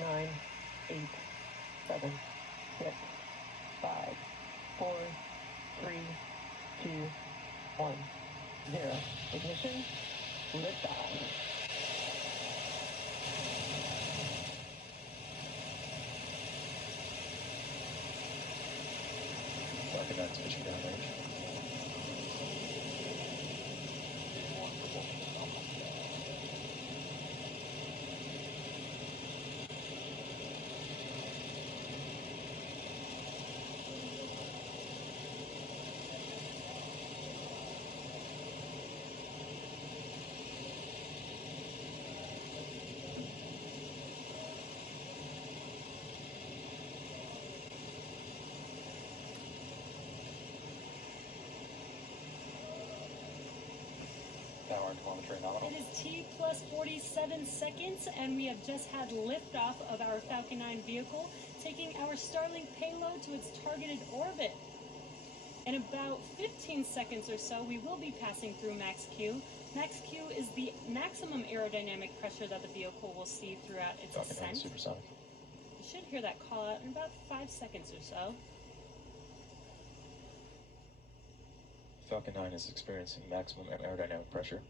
9, 8, 7, 6, 5, 4, 3, 2, 1, 0. Ignition, liftoff. Falcon 9's mission downrange. Power and telemetry nominal. It is T plus 47 seconds, and we have just had liftoff of our Falcon 9 vehicle, taking our Starlink payload to its targeted orbit. In about 15 seconds or so, we will be passing through max Q. Max Q is the maximum aerodynamic pressure that the vehicle will see throughout its Falcon 9 ascent. supersonic. You should hear that call out in about 5 seconds or so. Falcon 9 is experiencing maximum aerodynamic pressure.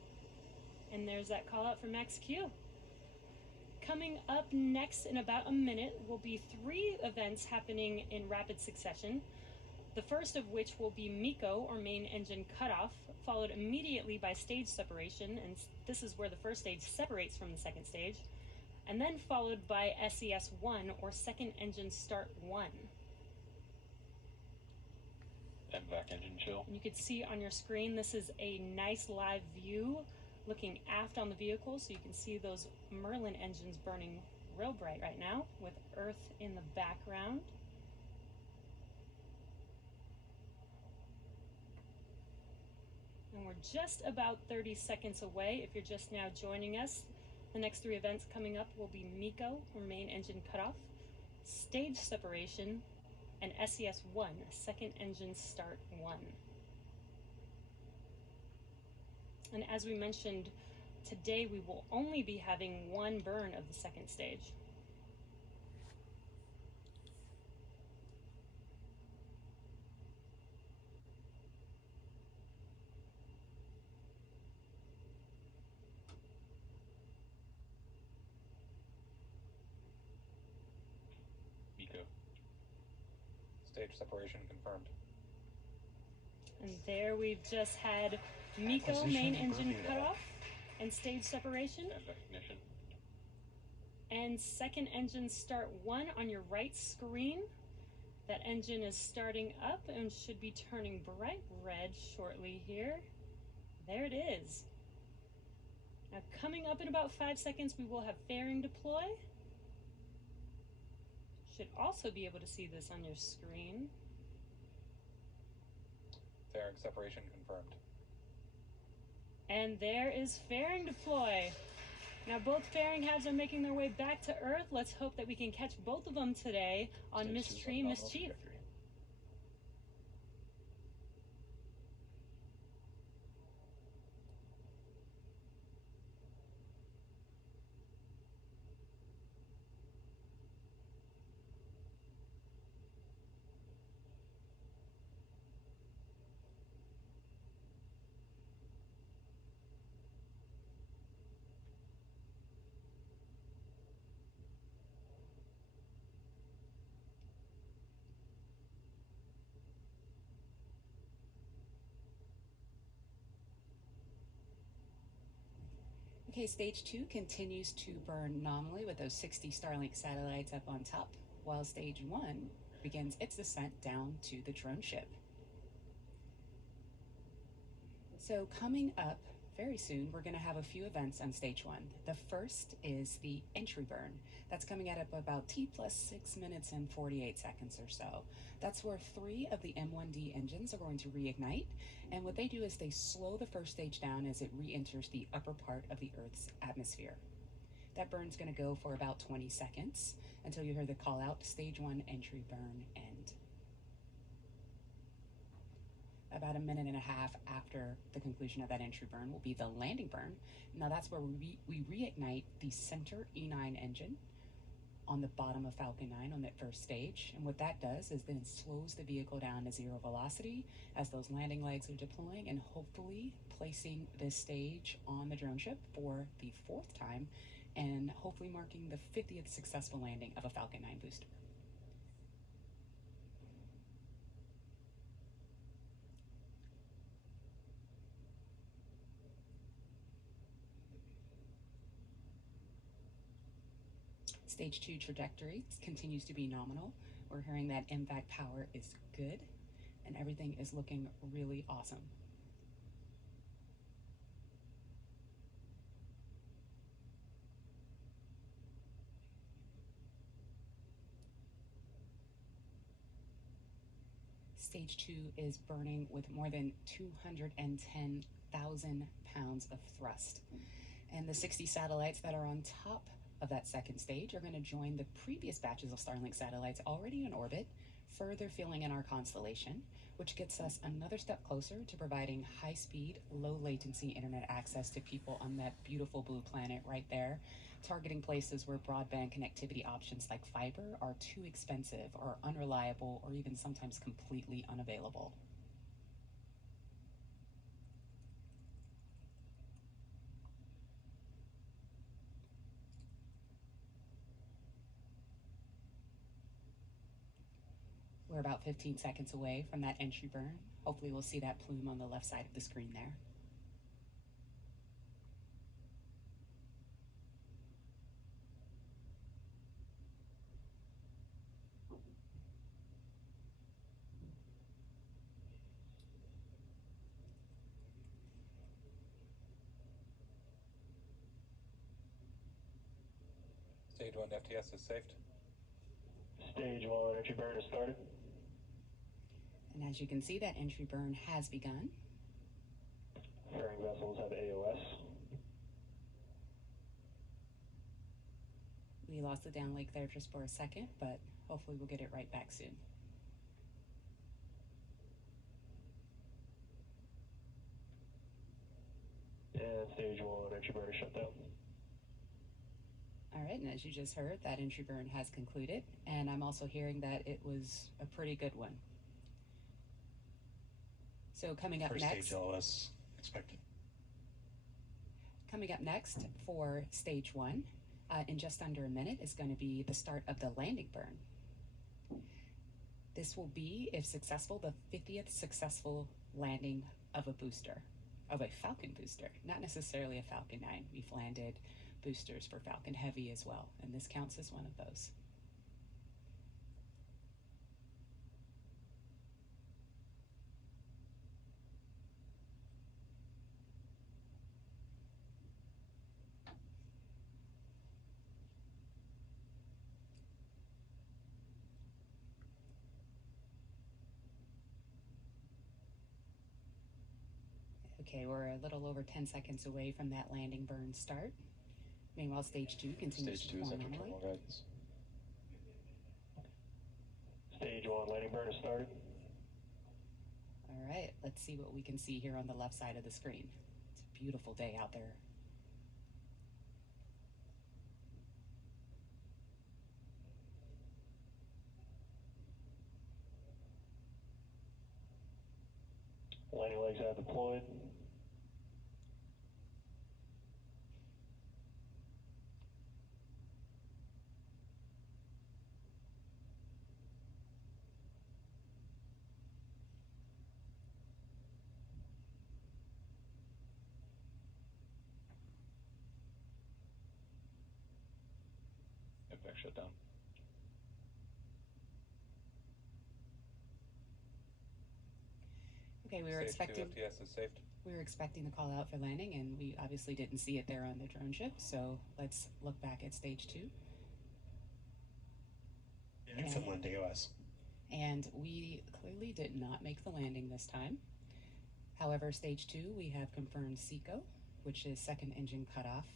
And there's that call out for max Q. Coming up next in about a minute will be 3 events happening in rapid succession. The first of which will be MECO, or main engine cutoff, followed immediately by stage separation, and this is where the first stage separates from the second stage, and then followed by SES1, or second engine start 1. And back engine chill. And you can see on your screen, this is a nice live view looking aft on the vehicle, so you can see those Merlin engines burning real bright right now with Earth in the background. And we're just about 30 seconds away. If you're just now joining us, the next 3 events coming up will be MECO, or main engine cutoff, stage separation, and SES1, second engine start 1. And as we mentioned, today we will only be having 1 burn of the second stage. MECO. Stage separation confirmed. And there we've just had MECO, Position main engine Bermuda. cutoff, and stage separation. And ignition. And second engine start 1 on your right screen. That engine is starting up and should be turning bright red shortly here. There it is. Now coming up in about 5 seconds, we will have fairing deploy. Should also be able to see this on your screen. Fairing separation confirmed. And there is fairing deploy. Now both fairing halves are making their way back to Earth. Let's hope that we can catch both of them today on Stage Miss 2 Tree, on Miss nominal Chief. trajectory. Okay, stage 2 continues to burn nominally with those 60 Starlink satellites up on top, while stage 1 begins its descent down to the drone ship. So coming up very soon, we're going to have a few events on stage 1. The first is the entry burn. That's coming at up about T plus 6 minutes and 48 seconds or so. That's where 3 of the M1D engines are going to reignite. And what they do is they slow the first stage down as it re-enters the upper part of the Earth's atmosphere. That burn's going to go for about 20 seconds until you hear the call out, stage 1 entry burn end. About a minute and a half after the conclusion of that entry burn will be the landing burn. Now that's where we reignite the center E9 engine. on the bottom of Falcon 9 on that first stage. And what that does is then slows the vehicle down to zero velocity as those landing legs are deploying and hopefully placing this stage on the drone ship for the fourth time and hopefully marking the 50th successful landing of a Falcon 9 booster. Stage 2 trajectory continues to be nominal. We're hearing that impact power is good and everything is looking really awesome. Stage 2 is burning with more than 210,000 pounds of thrust. And the 60 satellites that are on top of that second stage are going to join the previous batches of Starlink satellites already in orbit, further filling in our constellation, which gets us another step closer to providing high-speed, low-latency internet access to people on that beautiful blue planet right there, targeting places where broadband connectivity options like fiber are too expensive or unreliable or even sometimes completely unavailable. We're about 15 seconds away from that entry burn. Hopefully we'll see that plume on the left side of the screen there. Stage 1 FTS is saved. Stage 1 entry burn has started. And as you can see, that entry burn has begun. Fairing vessels have AOS. We lost the downlink there just for a second, but hopefully we'll get it right back soon. And stage 1 entry burn is shut down. All right, and as you just heard, that entry burn has concluded, and I'm also hearing that it was a pretty good one. So coming up First next, stage LS expected. coming up next for stage 1, in just under a minute, is going to be the start of the landing burn. This will be, if successful, the 50th successful landing of a booster, of a Falcon booster, not necessarily a Falcon 9. We've landed boosters for Falcon Heavy as well, and this counts as one of those. Okay, we're a little over 10 seconds away from that landing burn start. Meanwhile, stage 2 continues Stage to 2 is perform under normally. terminal guidance. Stage 1 landing burn has started. All right, let's see what we can see here on the left side of the screen. It's a beautiful day out there. Landing legs have deployed. Impact shut down. Okay, we were expecting Stage 2 FTS is saved. we were expecting the call out for landing, and we obviously didn't see it there on the drone ship. So let's look back at stage 2. And Finland AOS. And we clearly did not make the landing this time. However, stage 2, we have confirmed SECO, which is second engine cutoff.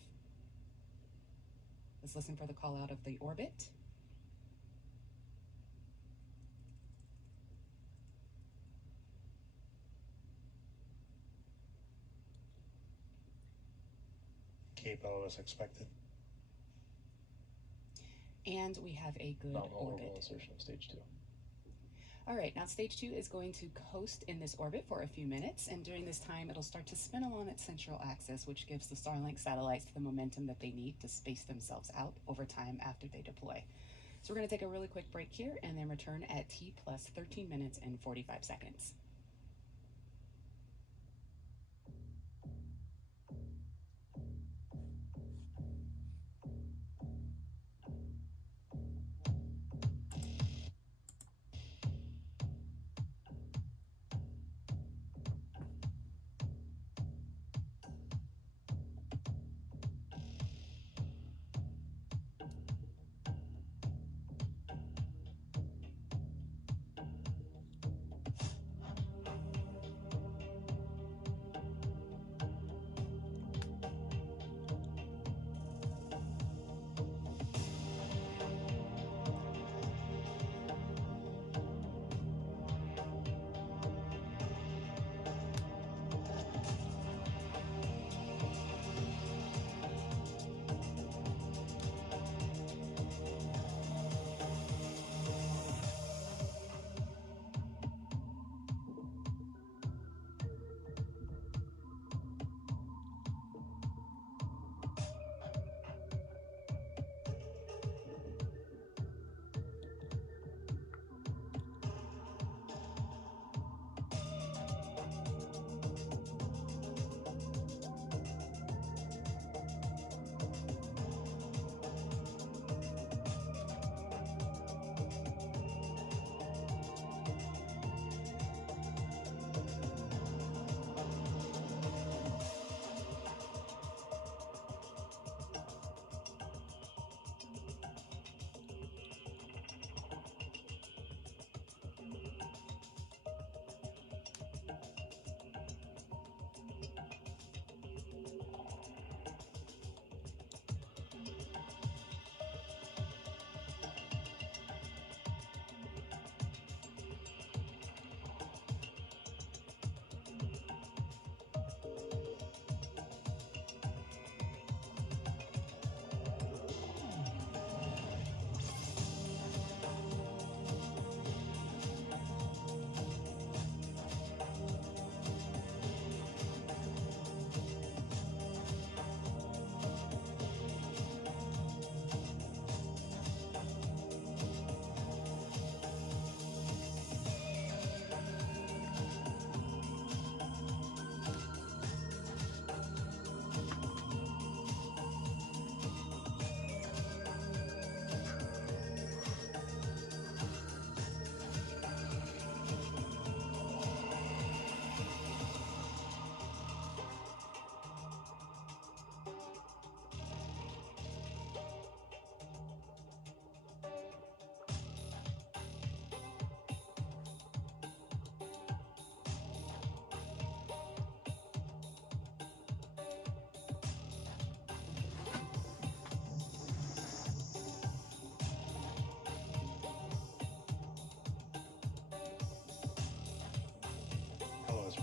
Let's listen for the call out of the orbit. Cape LOS expected. And we have a good Nominal orbital orbit. insertion of stage 2. All right, now stage 2 is going to coast in this orbit for a few minutes, and during this time it'll start to spin along its central axis, which gives the Starlink satellites the momentum that they need to space themselves out over time after they deploy. So we're going to take a really quick break here and then return at T plus 13 minutes and 45 seconds.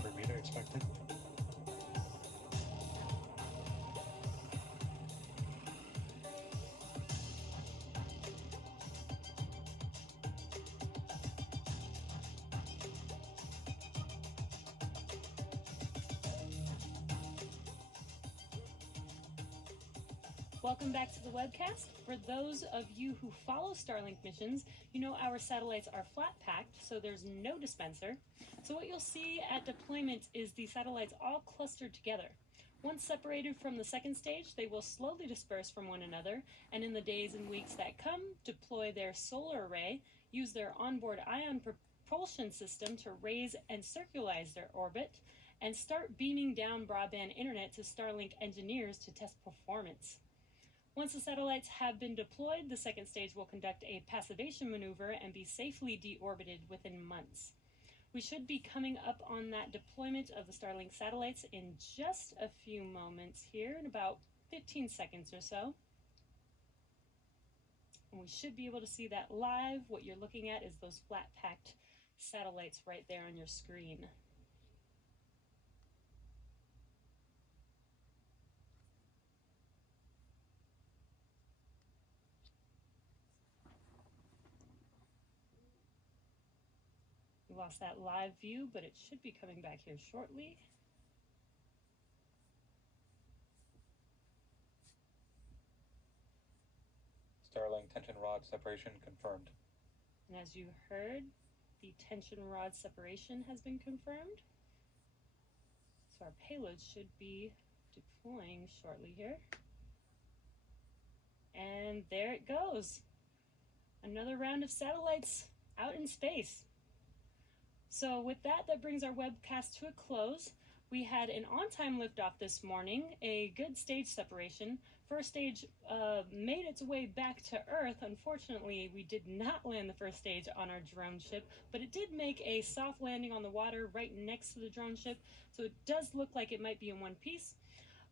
Per meter expected. Welcome back to the webcast. For those of you who follow Starlink missions, you know our satellites are flat packed, so there's no dispenser. So what you'll see at deployment is the satellites all clustered together. Once separated from the second stage, they will slowly disperse from one another, and in the days and weeks that come, deploy their solar array, use their onboard ion propulsion system to raise and circularize their orbit, and start beaming down broadband internet to Starlink engineers to test performance. Once the satellites have been deployed, the second stage will conduct a passivation maneuver and be safely deorbited within months. We should be coming up on that deployment of the Starlink satellites in just a few moments here, in about 15 seconds or so. And we should be able to see that live. What you're looking at is those flat-packed satellites right there on your screen. We lost that live view, but it should be coming back here shortly. Starlink tension rod separation confirmed. And as you heard, the tension rod separation has been confirmed. So our payload should be deploying shortly here. And there it goes. Another round of satellites out in space. So with that, that brings our webcast to a close. We had an on-time liftoff this morning, a good stage separation. First stage made its way back to Earth. Unfortunately, we did not land the first stage on our drone ship, but it did make a soft landing on the water right next to the drone ship, so it does look like it might be in one piece.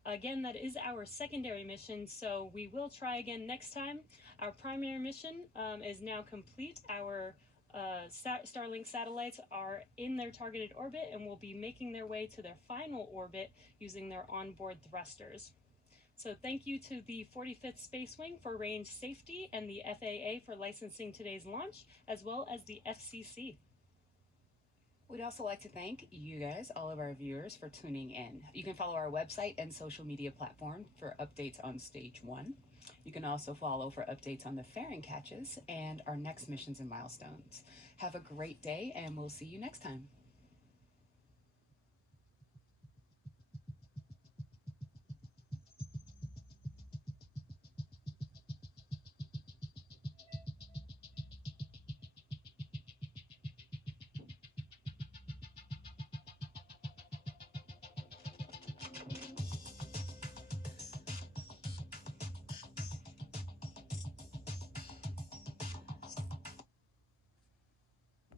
Again, that is our secondary mission, so we will try again next time. Our primary mission is now complete. Our Starlink satellites are in their targeted orbit and will be making their way to their final orbit using their onboard thrusters. So thank you to the 45th Space Wing for range safety and the FAA for licensing today's launch, as well as the FCC. We'd also like to thank you guys, all of our viewers, for tuning in. You can follow our website and social media platform for updates on Stage 1. You can also follow for updates on the fairing catches and our next missions and milestones. Have a great day, and we'll see you next time.